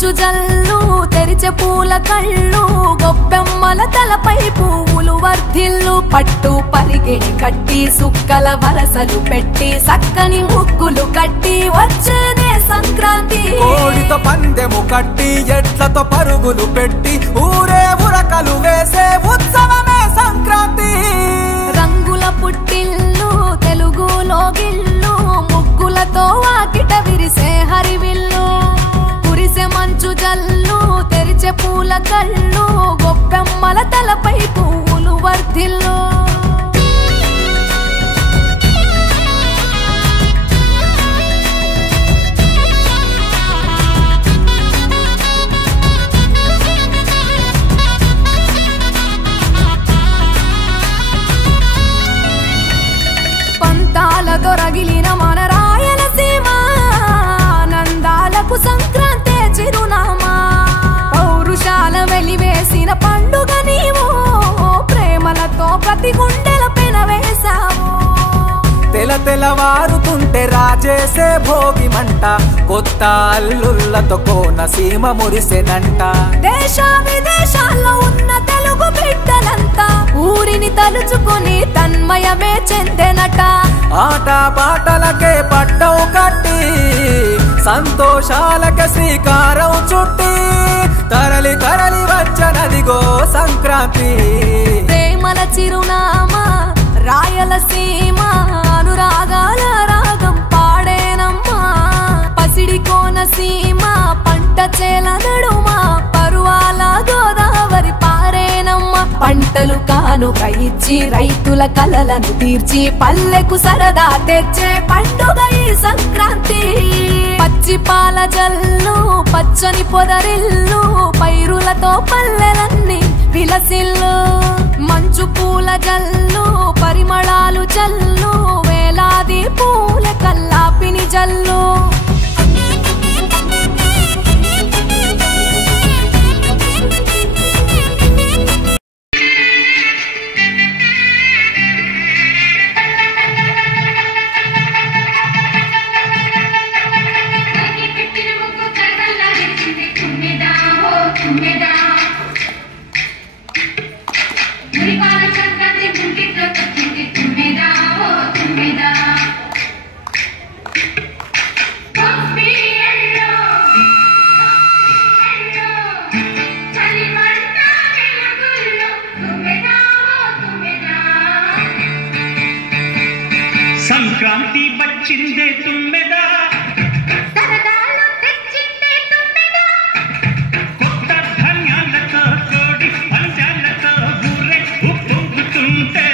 మంచు జల్లు తెరిచే పూల కళ్ళు గొబ్బెమ్మల తలపై పువ్వులు వర్ధిల్లు పట్టు పరిగెడి కట్టి సుక్కల వరసలు పెట్టి సక్కని ముగ్గులు కట్టి వచ్చేదే సంక్రాంతి కోడితో పందెము కట్టి ఎట్లతో పరుగులు పెట్టి ఊరే ఉరకలు వేసే ఉత్సవమే సంక్రాంతి రంగుల పుట్టిల్లు తెలుగులో గిల్లు ముగ్గులతో వాకిట విరిసే హరివిల్లు కురిసే మంచు జల్లు తెరిచే పూల కళ్ళు గొబ్బెమ్మల తలపై పువ్వులు వర్ధిల్లు రగిలిన మన రాయలసీమ నందాలకు సంక్రాంతి చిరునామా పౌరుషాల వెలివేసిన పండుగ నీవు ప్రేమలతో ప్రతి గుండెల పెనవేశావు తెలవారుతుంటే రాజేసే భోగి మంట కొత్త అల్లుళ్ళతో కోనసీమ మురిసెనంట దేశ విదేశాల్లో ఉన్న తెలుగు బిడ్డలంతా ఊరిని తలుచుకొని తన్మయమే చెందెనట ఆట పాటలకే పట్టవు కట్టి సంతోషాలకే శ్రీకారం చుట్టి తరలి తరలి వచ్చనదిగో సంక్రాంతి ప్రేమల చిరునామా రాయలసీమ అనురాగాల రాగం పాడేనమ్మా పసిడి కోనసీమ పంట చేల నడుమ పరువాల గోదావరి పారేనమ్మా పంటలు కానుక ఇచ్చి రైతుల కలలను తీర్చి పల్లెకు సరదా తెచ్చే పండుగ ఈ సంక్రాంతి పచ్చి పాల జల్లు పచ్చని పొదరిల్లు పైరులతో పల్లెలన్నీ విలసిల్లు మంచు పూల జల్లు పరిమళాలు జల్లు వేలాది పూల కల్లాపిని జల్లు సంక్రాంతి వచ్చిందే తుమ్మెదా సరదాలు తెచ్చిందే తుమ్మెదా కొత్త ధాన్యాలతో తోడి పంచాలతో ఊరే ఉప్పొంగుతుంటే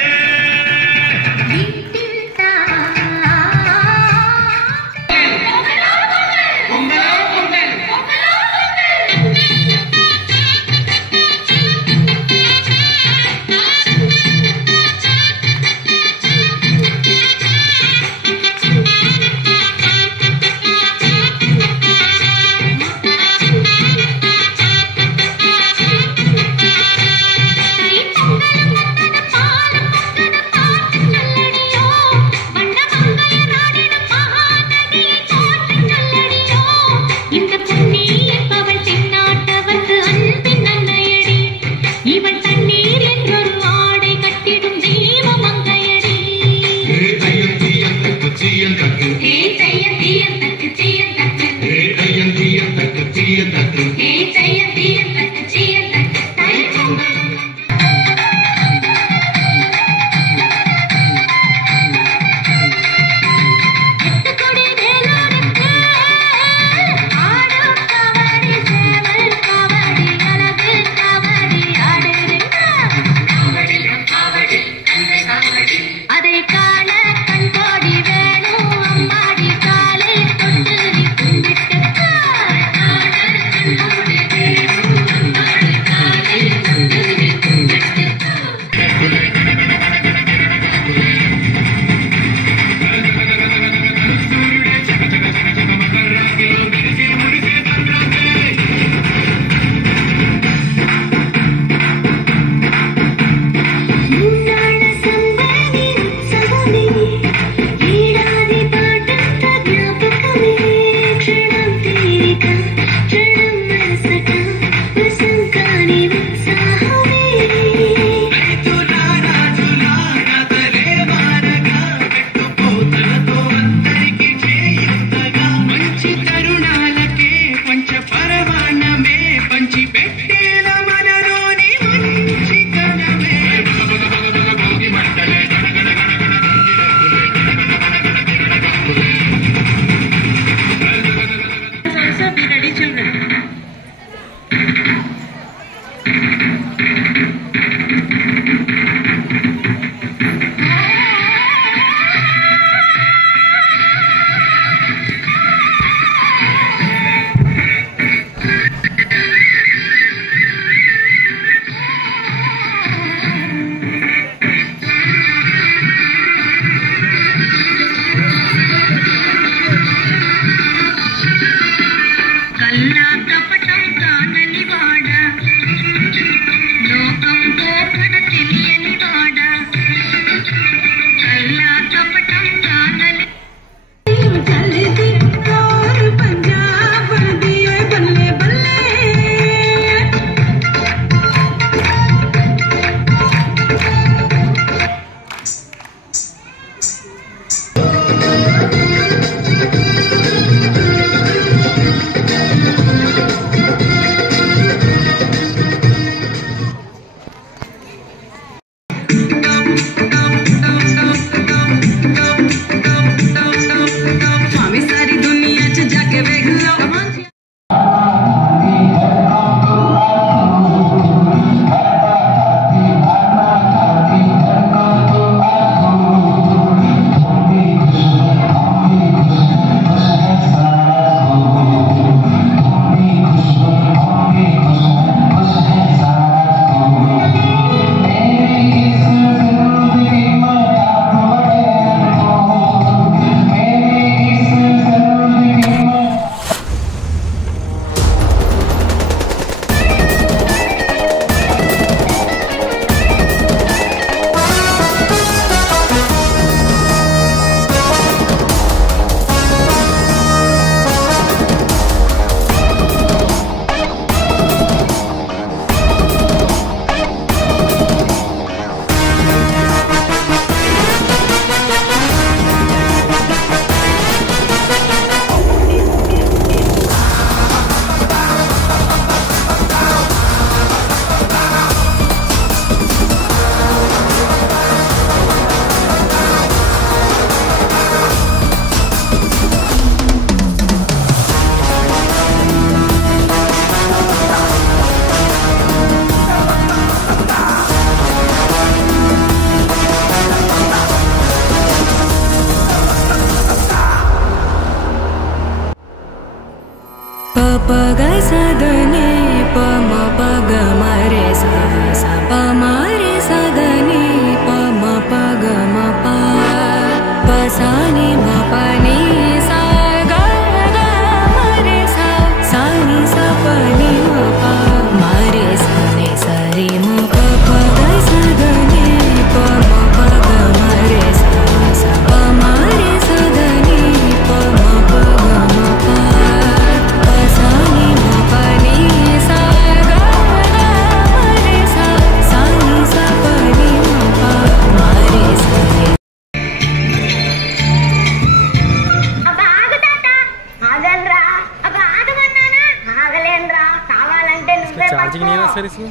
सर इसमें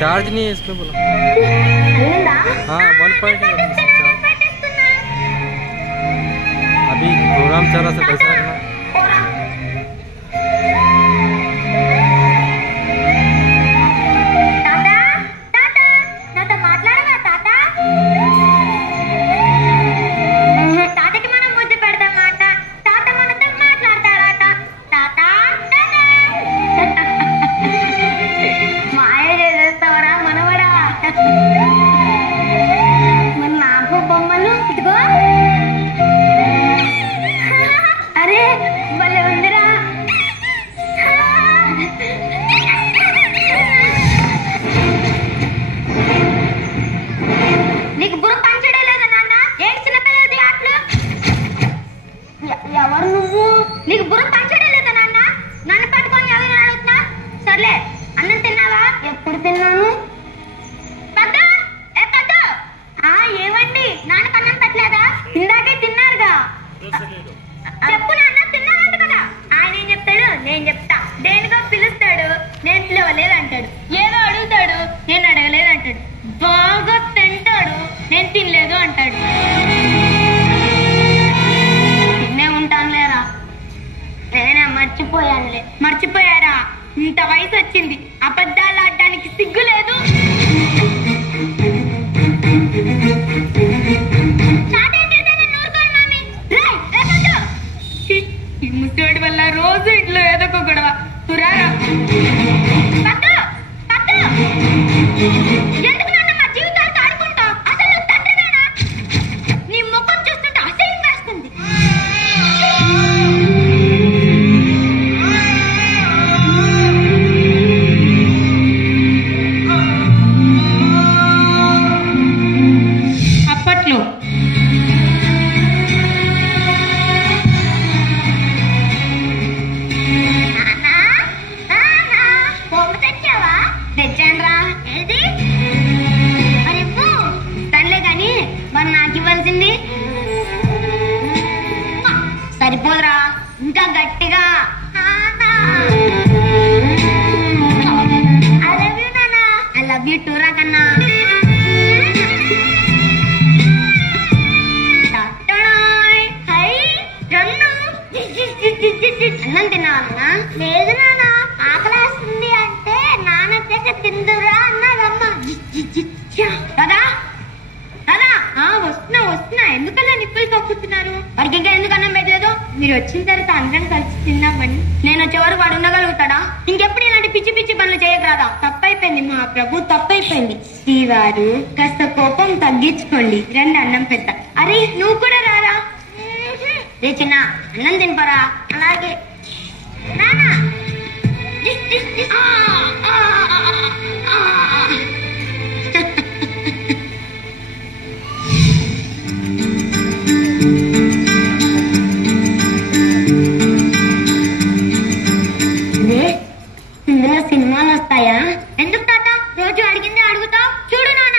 चार्ज नहीं है इसमें बोला। हाँ 1 अभी प्रोग्राम चल रहा था कैसा रखना। మర్చిపోయారా? ఇంత వయసు వచ్చింది, అబద్ధాలు ఆడడానికి సిగ్గు లేదు. ఈ ముసోడి వల్ల రోజు ఇంట్లో ఏదో ఒక గొడవ. తురారా ఎందుకు నాన్న మా జీవితాలతో ఆడుకుంటావు? అసలు తండ్రివేనా? నీ ముఖం చూస్తుంటే అసహ్యం వేస్తుంది. అప్పట్లో తెచ్చాన్రా. ఏది మరి తనలే కానీ మరి నాకు ఇవ్వాల్సింది సరిపోదురా, ఇంకా గట్టిగా. ఐ లవ్ యూ నాన్నా. ఐ లవ్ యూ టూ రా కన్నా. అన్నం తిన్నావా? లేదు నాన్న, ఆకలేస్తుంది అంటే నాన్న చేత తిందురా అన్నాదమ్మ. కదా కదా వస్తున్నా. ఎందుకలా నిప్పులు కక్కుతున్నారు? వాడికి ఇంకా ఎందుకు అన్నం పెట్టలేదు? మీరు వచ్చిన తర్వాత అందరం కలిసి తిన్నామని. నేను వచ్చే వరకు వాడు ఉండగలుగుతాడా? ఇంకెప్పుడు ఇలాంటి పిచ్చి పిచ్చి పనులు చేయకరాదా? తప్పైపోయింది మా ప్రభు, తప్పైపోయింది. శ్రీవారు కాస్త కోపం తగ్గించుకోండి, రండి అన్నం పెద్ద. అరే నువ్వు కూడా రారా. రే చిన్న, అన్నం తినపరా. అలాగే నానా. ఇందులో సినిమాలు వస్తాయా? ఎందుకు తాత రోజు అడిగిందే అడుగుతావు? చూడు నాన్న,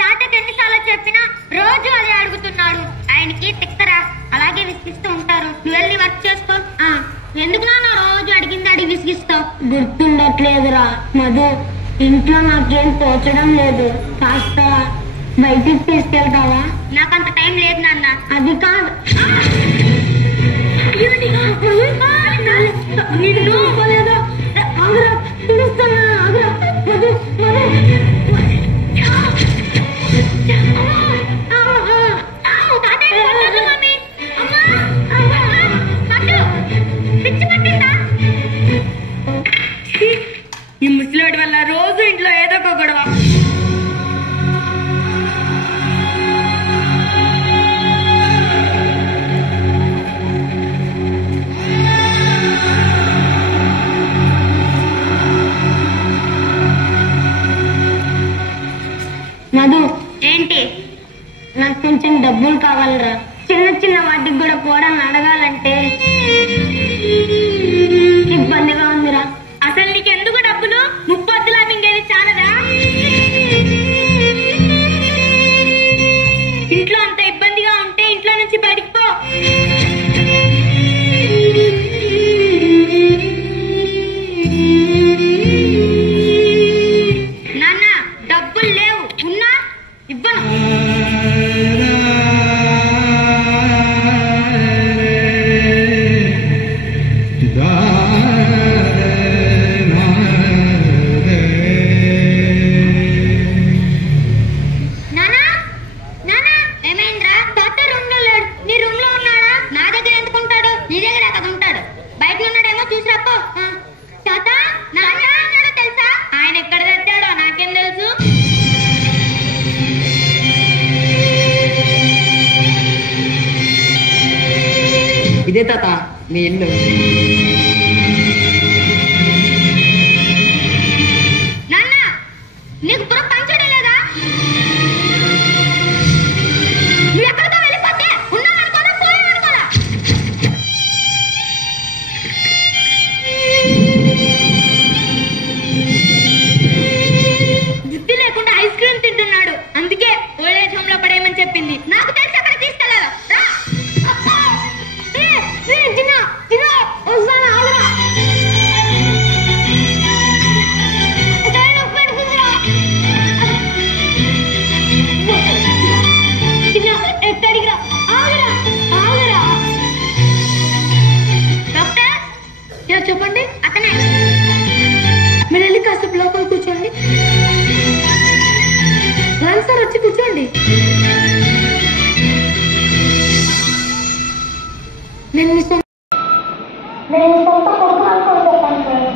తాతకి ఎన్నిసార్లు చెప్పినా రోజు అదే అడుగుతున్నాడు. ఆయనకి తిక్కరా, అలాగే విసిగిస్తూ ఉంటారు. నువ్వు వెళ్ళి వర్క్ చేసుకో. ఎందుకు నాన్న రోజు అడిగింది అడిగి విసిగిస్తావు? గుర్తుండట్లేదురా మధు, ఇంట్లో నాకేం తోచడం లేదు. కాస్త బయటికి తీసుకెళ్తావా? నాకంత టైం లేదు నాన్న. అది కాదు, నిన్ను పోలేదా? ఆగ్రా పిలుస్తున్నా, ఆగ్రా మధు ఈ ముసలోడి వల్ల రోజు ఇంట్లో ఏదో ఒక గొడవ. మధు, ఏంటి? నాకు కొంచెం డబ్బులు కావాలరా. చిన్న చిన్న వాటికి కూడా పోవడానికి అడగాలంటే ఇబ్బందిగా ఉందిరా. అసలు నీకెందుకు డబ్బులు? ముప్పొద్దులా మింగేది చాలదా? ఇంట్లో అంత ఇబ్బందిగా ఉంటే ఇంట్లో నుంచి బయటికి పో. ఇదే తాత మీ ఇల్లు. నాన్న నీకు పురం పంచడం లేదా? నువ్వు ఎక్కడితో వెళ్ళిపోతే ఉన్నావనుకోనా పోయావనుకోనా? బుద్ధి లేకుండా ఐస్ క్రీమ్ తింటున్నాడు, అందుకే ఓల్డేజ్ హోమ్ లో పడేయమని చెప్పింది. నాకు తెలిసి అక్కడ తీసుకెళ్ళాలి. చెప్పండి. అతనే. మీరు వెళ్ళి కాసేపు లోపల కూర్చోండి. రండి సార్, వచ్చి కూర్చోండి. నేను మీ సొంత కొడుకు అనుకోని చెప్పండి సార్.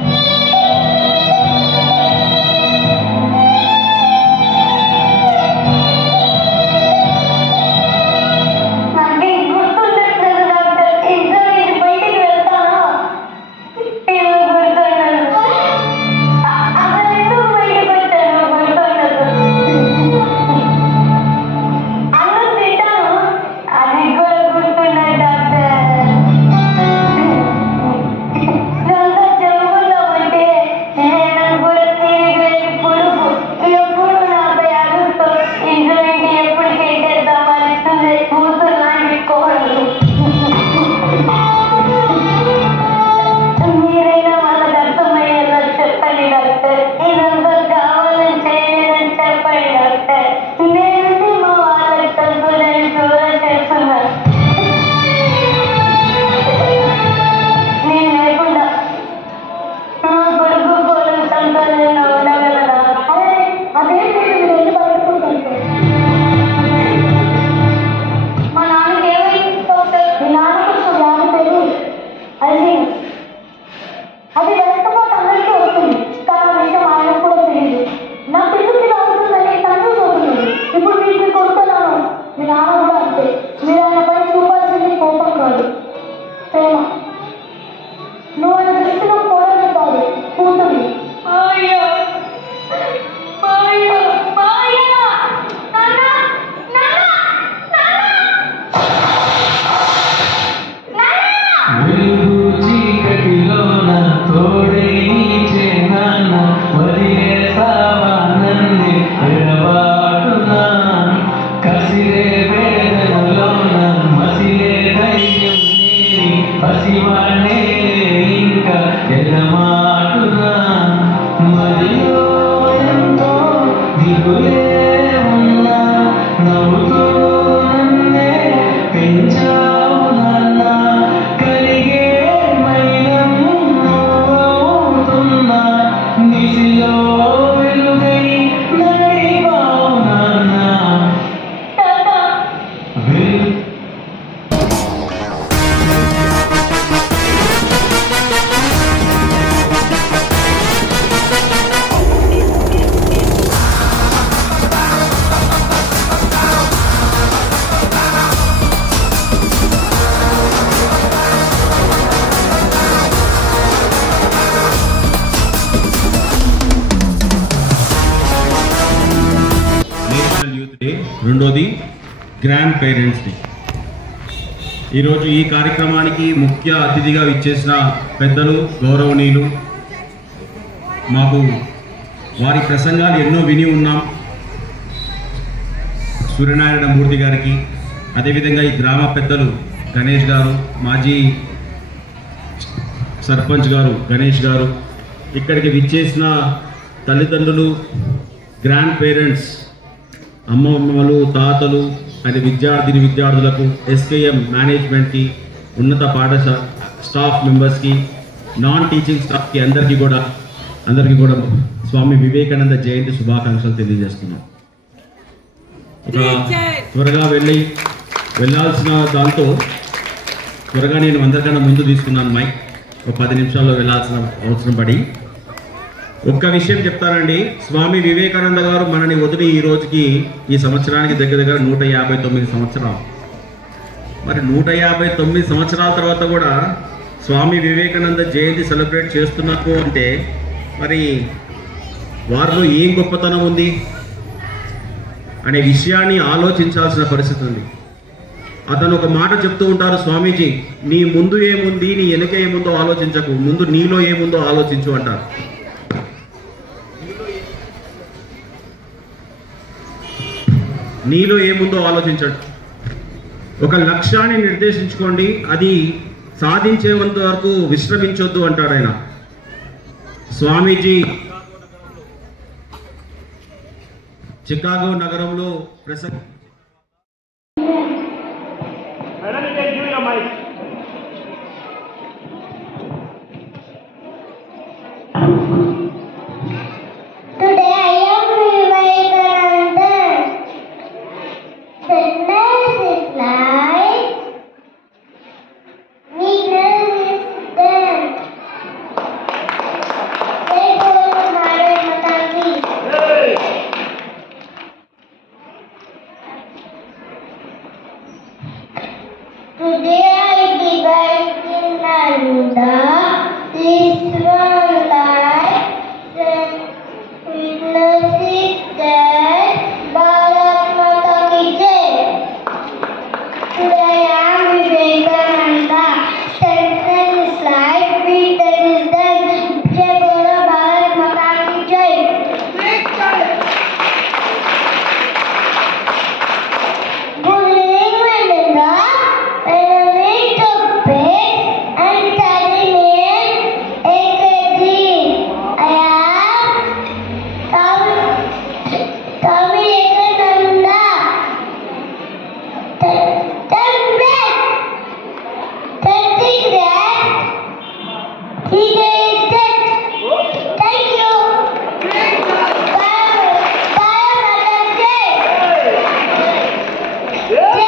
రెండోది గ్రాండ్ పేరెంట్స్ డే. ఈరోజు ఈ కార్యక్రమానికి ముఖ్య అతిథిగా ఇచ్చేసిన పెద్దలు గౌరవనీయులు, మాకు వారి ప్రసంగాలు ఎన్నో విని ఉన్నాం, సూర్యనారాయణ మూర్తి గారికి, అదేవిధంగా ఈ గ్రామ పెద్దలు గణేష్ గారు, మాజీ సర్పంచ్ గారు గణేష్ గారు, ఇక్కడికి విచ్చేసిన తల్లిదండ్రులు, గ్రాండ్ పేరెంట్స్, అమ్మమ్మలు, తాతలు, అది విద్యార్థులకు, ఎస్కేఎం మేనేజ్మెంట్కి, ఉన్నత పాఠశాల స్టాఫ్ మెంబర్స్కి, నాన్ టీచింగ్ స్టాఫ్కి అందరికీ కూడా స్వామి వివేకానంద జయంతి శుభాకాంక్షలు తెలియజేస్తున్నాం. త్వరగా వెళ్ళాల్సిన దాంతో త్వరగా నేను అందరికన్నా ముందు తీసుకున్నాను మైక్. ఒక 10 నిమిషాల్లో వెళ్ళాల్సిన అవసరం పడి ఒక్క విషయం చెప్తానండి. స్వామి వివేకానంద గారు మనని వదిలి ఈ రోజుకి, ఈ సంవత్సరానికి దగ్గర 159 సంవత్సరాలు. మరి 159 సంవత్సరాల తర్వాత కూడా స్వామి వివేకానంద జయంతి సెలబ్రేట్ చేస్తున్నట్టు అంటే మరి వారిలో ఏం గొప్పతనం ఉంది అనే విషయాన్ని ఆలోచించాల్సిన పరిస్థితి ఉంది. అతను ఒక మాట చెప్తూ ఉంటారు స్వామీజీ, నీ ముందు ఏముంది, నీ వెనక ఏముందో ఆలోచించకు, ముందు నీలో ఏముందో ఆలోచించు అంటారు. నీలో ఏముందో ఆలోచించండి. ఒక లక్ష్యాన్ని నిర్దేశించుకోండి, అది సాధించేంత వరకు విశ్రమించొద్దు అంటాడు ఆయన. స్వామీజీ చికాగో నగరంలో Today I am Vivekananda. Sadness is life, weakness is death. Jai Bolo Bharat Mata ki. Today I Vivekananda lives one life. Witness is death. Bharat Mata ki jai. Today I am Vivekananda. Sadness is life, weakness is death. Jai Bolo Bharat Mata ki jai. Good evening, Melinda. I am ready to bed and study in AKG. I am Swami Vivekananda. Turn back. Turning that. He did that. Thank you. Bye. Bye, Madam Jai. Jai.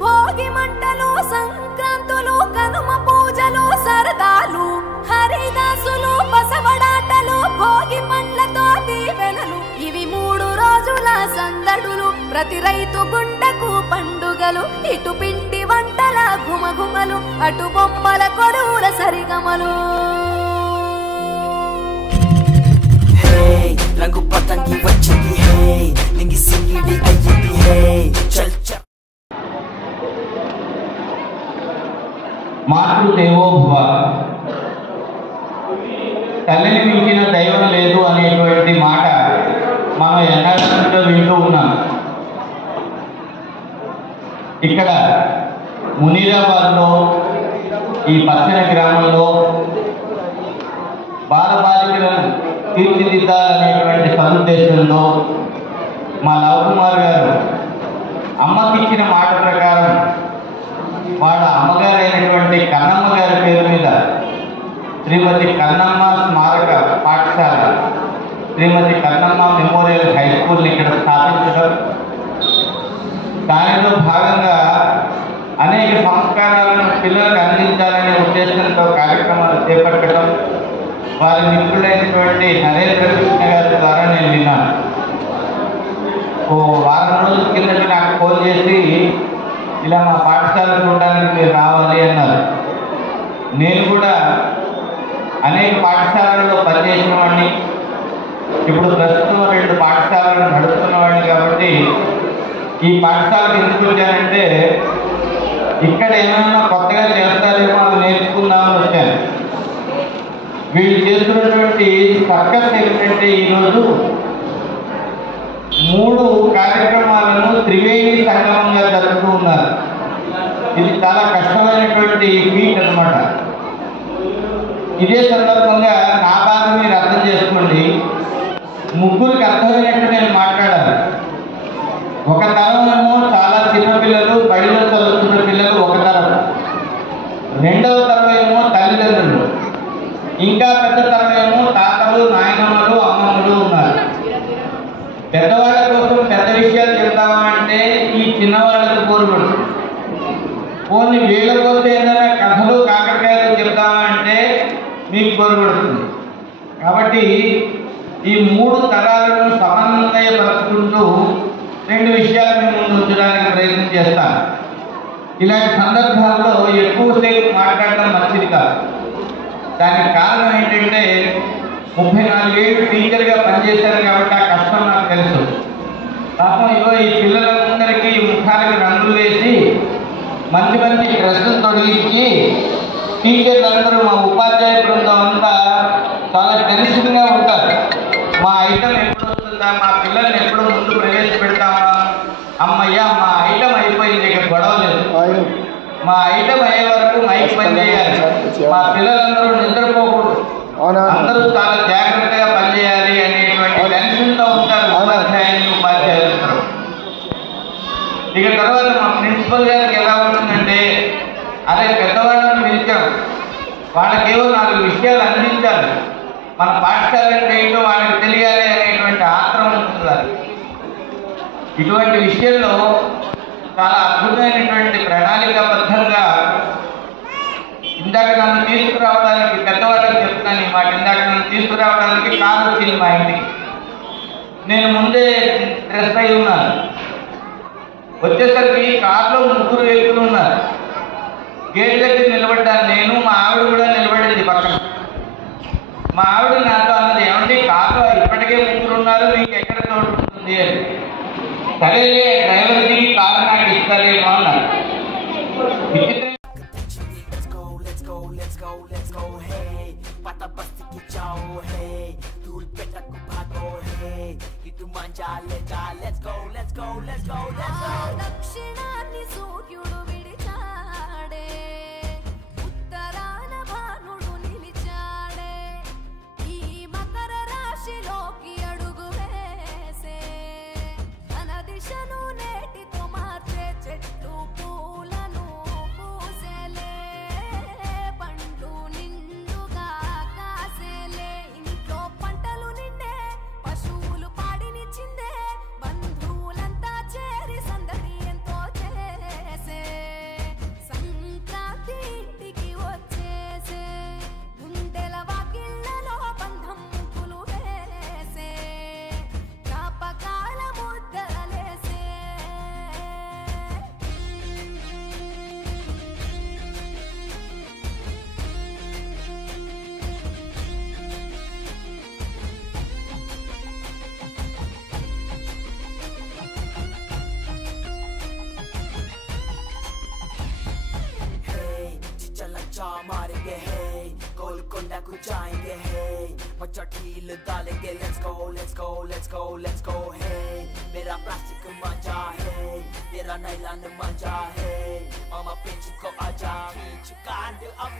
Bhogi మంటలు, సంక్రాంతులు, కనుమ పూజలు, సరదాలు, హరిదాసులు, బసవడాటలు, భోగి పండ్లతో దీవెనలు, ఇవి 3 రోజుల సందడులు. ప్రతి రైతు గుండెకు పండుగలు, ఇటు పిండి వంటల ఘుమఘుమలు, అటు బొమ్మల కొడువుల సరిగమలు. రంగు పతంగి వచ్చింది, హే నింగి సింగిడి అయ్యింది, హే చల్ చల్. మాతృదేవోభవ, తల్లిని మించిన దైవం లేదు అనేటువంటి మాట మనం ఎన్నడూ వింటూ ఉన్నాం. ఇక్కడ మునీరాబాద్లో ఈ పచ్చని గ్రామంలో బాలబాలికలను తీర్చిదిద్దాలనేటువంటి సదుద్దేశంలో మా లవకుమార్ గారు అమ్మకిచ్చిన మాట ప్రకారం వాళ్ళ అమ్మగారైనటువంటి కన్నమ్మ గారి పేరు మీద శ్రీమతి కన్నమ్మ స్మారక పాఠశాల, శ్రీమతి కన్నమ్మ మెమోరియల్ హై స్కూల్ని ఇక్కడ స్థాపించడం, దానిలో భాగంగా అనేక సంస్కారాలను పిల్లలకు అందించాలనే ఉద్దేశంతో కార్యక్రమాలు చేపట్టడం వారి మిత్రులైనటువంటి నరేంద్ర కృష్ణ గారి ద్వారా నేను విన్నాను. ఓ వారం రోజుల కిందట నాకు ఫోన్ చేసి ఇలా మా పాఠశాల చూడడానికి మీరు రావాలి అన్నారు. నేను కూడా అనేక పాఠశాలల్లో పనిచేసిన వాడిని, ఇప్పుడు ప్రస్తుతం 2 పాఠశాలను నడుపుతున్నవాడిని కాబట్టి ఈ పాఠశాలకు ఎందుకు వచ్చానంటే ఇక్కడ ఏమైనా కొత్తగా చేస్తారేమో అది నేర్చుకుందామని వచ్చాను. వీళ్ళు చేస్తున్నటువంటి సర్కస్ ఏమిటంటే ఈరోజు 3 కార్యక్రమాలను త్రివేణి సంగమంగా జరుపుతూ ఉన్నారు. ఇది చాలా కష్టమైనటువంటి ఫీట్ అన్నమాట. ఇదే సందర్భంగా నా బాధ మీరు అర్థం చేసుకోండి. ముగ్గురికి అర్థమైనట్టు నేను మాట్లాడాలి. ఒక తరం ఏమో చాలా చిన్నపిల్లలు బోరు కొడుతుంది. ఓన్లీ వీళ్ళ కోసం ఏదైనా కథలు కాకరకాయలు చెప్తామా అంటే మీకు బోరు కొడుతుంది. కాబట్టి ఈ 3 తరాలను సమన్వయపరచుకుంటూ 2 విషయాలు మీ ముందు ఉంచడానికి ప్రయత్నం చేస్తాను. ఇలాంటి సందర్భాల్లో ఎక్కువసేపు మాట్లాడడం మంచిది కాదు. దానికి కారణం ఏంటంటే 34 ఏళ్ళు టీచర్గా పనిచేశాను కాబట్టి ఆ కష్టం నాకు తెలుసు. పాపం ఇగో ఈ పిల్లలందరికీ ముఖాలకు రంగులు వేసి మంచి మంచి డ్రెస్సులు తొడిగించి టీచర్లందరూ మా ఉపాధ్యాయ బృందం అంతా చాలా టెన్షన్గా ఉంటారు. మా ఐటమ్ ఎప్పుడు వస్తుందా, మా పిల్లల్ని ఎప్పుడు ముందు ప్రవేశపెడతామా, అమ్మయ్య మా ఐటమ్ అయిపోయింది, ఇక గొడవ లేదు, మా ఐటమ్ అయ్యే వరకు మైక్ పని చేయాలి, మా పిల్లలందరూ నిద్రపోకూడదు, అందరూ చాలా జాగ్రత్తగా పనిచేయాలి అనేటువంటి టెన్షన్తో ఉంటారు ఉపాధ్యాయులందరూ. ఇక తర్వాత మా ప్రిన్సిపల్ గారికి ఎలా ఉంటుందంటే, అదే పెద్దవాళ్ళని పిలిచాం, వాళ్ళకేవో 4 విషయాలు అందించాలి, మన పాఠశాల అంటే ఏంటో వాళ్ళకి తెలియాలి అనేటువంటి ఆత్రం ఉంటుంది. ఇటువంటి విషయంలో చాలా అద్భుతమైనటువంటి ప్రణాళికాబద్ధంగా ఇందాక నన్ను తీసుకురావడానికి, పెద్దవాళ్ళకి చెప్తున్నాను ఈ మాట, ఇందాక నన్ను తీసుకురావడానికి కారు వచ్చింది మా ఇంటికి. నేను ముందే డ్రెస్ అయి ఉన్నాను. వచ్చేసరికి కారులో 3 వ్యక్తులు ఉన్నారు. గేట్ దగ్గర నిలబడ్డాను నేను, మా ఆవిడ కూడా నిలబడింది పక్కన. మా ఆవిడ నాతో అన్నది, ఏమంటే కారులో ఇప్పటికే 3 ఉన్నారు, మీకు ఎక్కడ చోటు ఉంటుంది అని. సరేలే డ్రైవర్ దిగి కారు నాకు ఇస్తారేమో అన్నారు. దక్షిణాన్ని సూర్యుడు విడిచాడే, ఉత్తరాన భానుడు నిలిచాడే, ఈ మకర రాశిలోకి అడుగు వేసే, తన దిశను నేటితో మార్చే చెట్లు పూలను పూసేలే, పండ్లు నిండుగా కాసేలే, ఇంట్లో పంటలు నిండే, పశువులు పాడినిచ్చిందే, బంధువులంతా చేరి సందడి ఎంతో చేసే, సంక్రాంతి ఇంటికి వచ్చేసే, గుండెల వాకిళ్ళలో బంధం ముగ్గులు వేసే, జ్ఞాపకాల ముద్దలేసే. मारेंगे है गोलकोंडा को जाएंगे है मचटील डालेंगे let's go let's go let's go let's go है मेरा प्लास्टिक मजा है तेरा नाइलॉन मजा है मामा पिंच को आजा बीच कांड अब